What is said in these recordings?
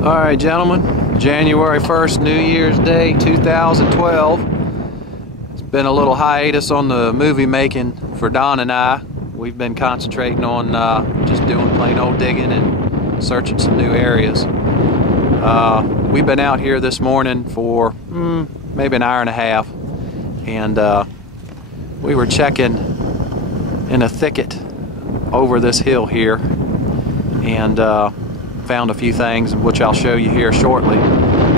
Alright gentlemen, January 1st, New Year's Day 2012. It's been a little hiatus on the movie making for Don and I. We've been concentrating on just doing plain old digging and searching some new areas. We've been out here this morning for maybe an hour and a half, and we were checking in a thicket over this hill here, and found a few things which I'll show you here shortly.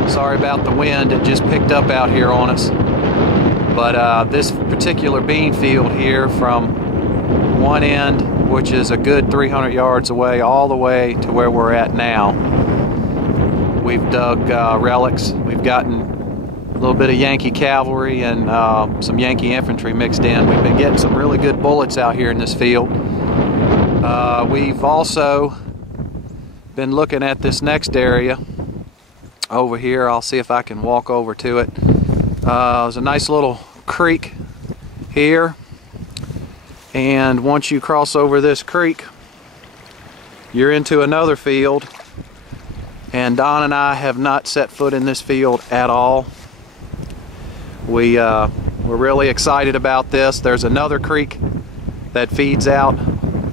Sorry about the wind, it just picked up out here on us. But this particular bean field here, from one end, which is a good 300 yards away, all the way to where we're at now, we've dug relics. We've gotten a little bit of Yankee cavalry and some Yankee infantry mixed in. We've been getting some really good bullets out here in this field. We've also been looking at this next area over here. I'll see if I can walk over to it. There's a nice little creek here, and once you cross over this creek, you're into another field, and Don and I have not set foot in this field at all. We're really excited about this. There's another creek that feeds out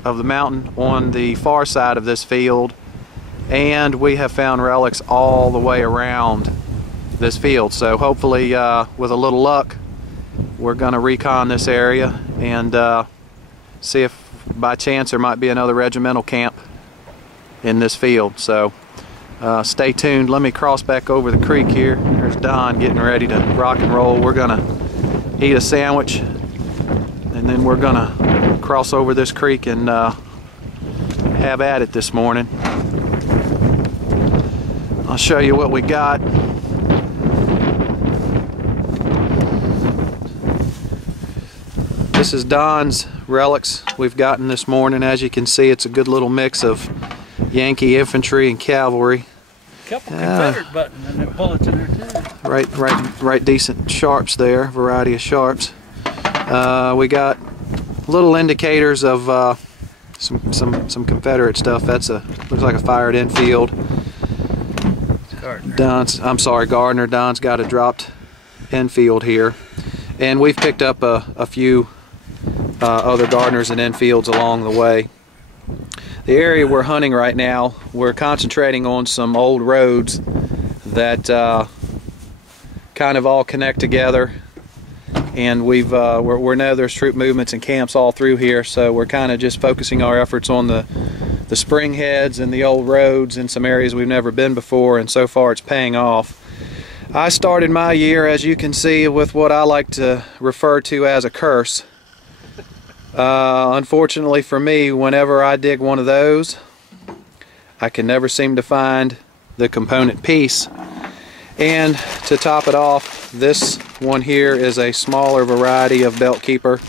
of the mountain on the far side of this field, and we have found relics all the way around this field. So hopefully with a little luck, we're going to recon this area and see if by chance there might be another regimental camp in this field. So stay tuned. Let me cross back over the creek here. There's Don getting ready to rock and roll. We're going to eat a sandwich, and then we're going to cross over this creek and have at it this morning. I'll show you what we got. This is Don's relics we've gotten this morning. As you can see, it's a good little mix of Yankee infantry and cavalry. A couple Confederate buttons and there bullets in there too. Right decent sharps there, variety of sharps. We got little indicators of some Confederate stuff. That's looks like a fired infield. Gardner. Don's got a dropped infield here, and we've picked up a few other Gardners and infields along the way. The area we're hunting right now, we're concentrating on some old roads that kind of all connect together, and we know there's troop movements and camps all through here, so we're kind of just focusing our efforts on the spring heads and the old roads in some areas we've never been before, and so far it's paying off. I started my year, as you can see, with what I like to refer to as a curse. Unfortunately for me, whenever I dig one of those, I can never seem to find the component piece. And to top it off, this one here is a smaller variety of belt keeper.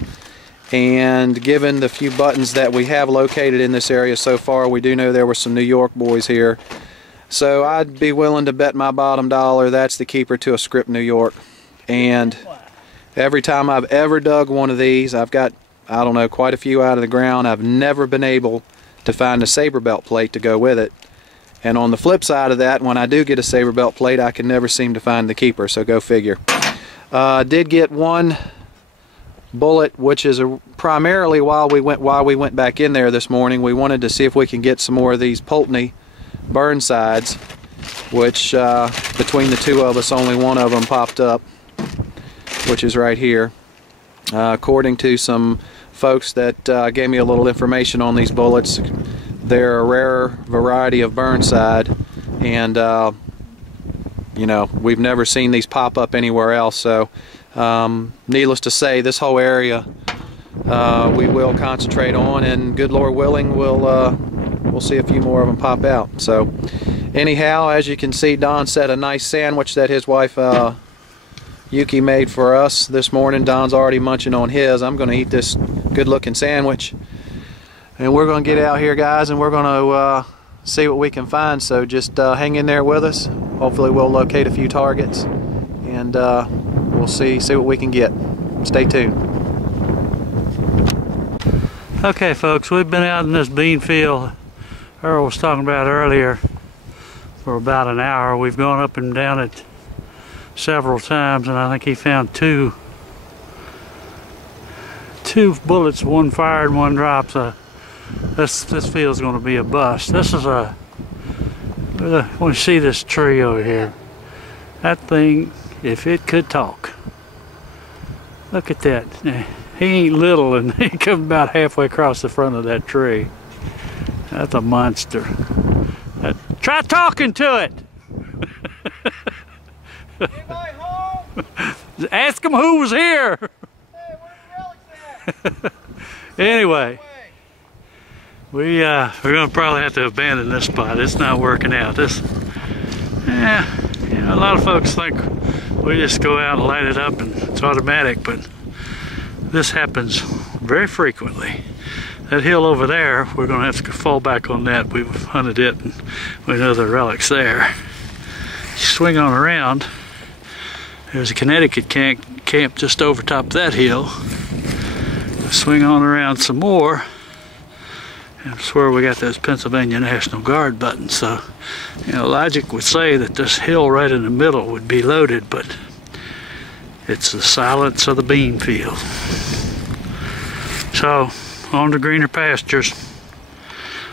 And given the few buttons that we have located in this area so far, we do know there were some New York boys here. So I'd be willing to bet my bottom dollar that's the keeper to a script New York. And every time I've ever dug one of these, I've got, I don't know, quite a few out of the ground, I've never been able to find a saber belt plate to go with it. And on the flip side of that, when I do get a saber belt plate, I can never seem to find the keeper, so go figure. Did get one bullet, which is primarily while we went back in there this morning, we wanted to see if we can get some more of these Pulteney Burnsides, which between the two of us, only one of them popped up, which is right here. According to some folks that gave me a little information on these bullets, they're a rarer variety of Burnside, and you know, we've never seen these pop up anywhere else. So needless to say, this whole area we will concentrate on, and good Lord willing, we'll see a few more of them pop out. So anyhow, as you can see, Don set a nice sandwich that his wife Yuki made for us this morning. Don's already munching on his. I'm going to eat this good looking sandwich, and we're going to get out here, guys, and we're going to see what we can find. So just hang in there with us. Hopefully we'll locate a few targets, and we'll see what we can get. Stay tuned. Okay folks, we've been out in this bean field Earl was talking about earlier. for about an hour. We've gone up and down it several times, and I think he found two bullets, one fired and one dropped. So this field's going to be a bust. This is a, when you see this tree over here, that thing, if it could talk, look at that. He ain't little, and he come about halfway across the front of that tree. That's a monster. Try talking to it. Anybody home? Ask him who was here. Hey, where the relics at? Anyway, we're gonna probably have to abandon this spot. It's not working out. Yeah, you know, a lot of folks think we just go out and light it up and it's automatic, but this happens very frequently. That hill over there, we're going to have to fall back on that. We've hunted it and we know the relic's there. You swing on around, there's a Connecticut camp just over top of that hill. Swing on around some more, and it's where we got those Pennsylvania National Guard buttons. So, you know, logic would say that this hill right in the middle would be loaded, but it's the silence of the bean field. So, on to greener pastures.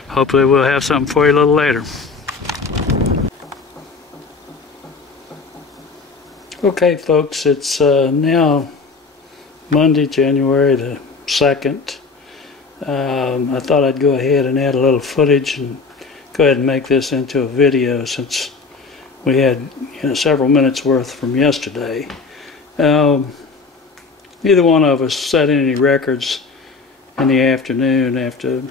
Hopefully we'll have something for you a little later. Okay folks, it's now Monday, January the 2nd. I thought I'd go ahead and add a little footage and go ahead and make this into a video, since we had, you know, several minutes worth from yesterday. Neither one of us set any records in the afternoon after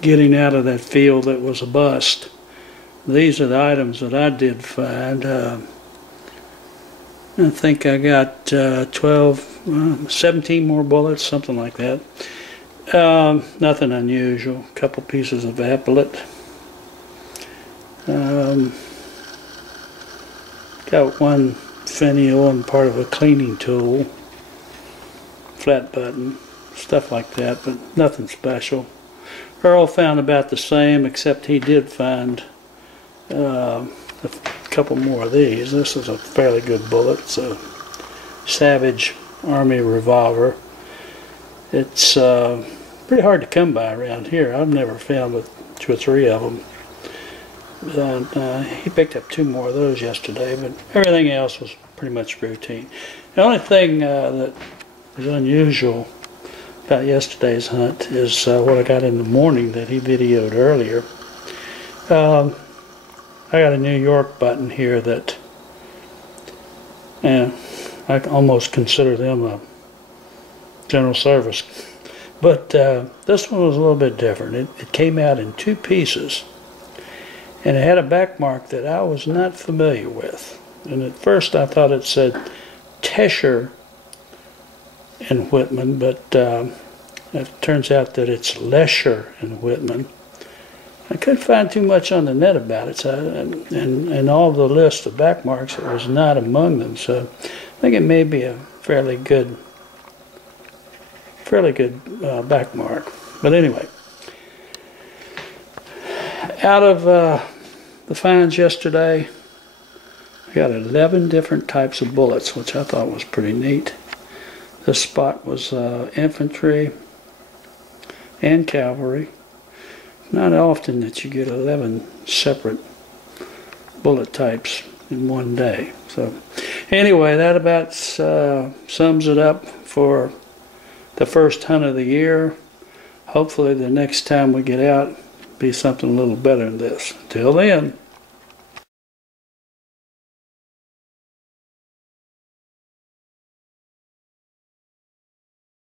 getting out of that field that was a bust. These are the items that I did find. I think I got 17 more bullets, something like that. Nothing unusual. A couple pieces of applet. Got one finial and part of a cleaning tool. Flat button, stuff like that, but nothing special. Earl found about the same, except he did find a couple more of these. This is a fairly good bullet. It's a Savage Army revolver. It's pretty hard to come by around here. I've never found but 2 or 3 of them. He picked up 2 more of those yesterday, but everything else was pretty much routine. The only thing that was unusual about yesterday's hunt is what I got in the morning that he videoed earlier. I got a New York button here that I almost consider them a general service, but this one was a little bit different. It came out in 2 pieces, and it had a back mark that I was not familiar with, and at first I thought it said Tesher in Whitman, but it turns out that it's Lesher in Whitman. I couldn't find too much on the net about it, and all the list of back marks, it was not among them. So I think it may be a fairly good back mark. But anyway, out of the finds yesterday, I got 11 different types of bullets, which I thought was pretty neat. This spot was infantry and cavalry. Not often that you get 11 separate bullet types in one day. So anyway, that about sums it up for the first hunt of the year. Hopefully the next time we get out be something a little better than this. Till then.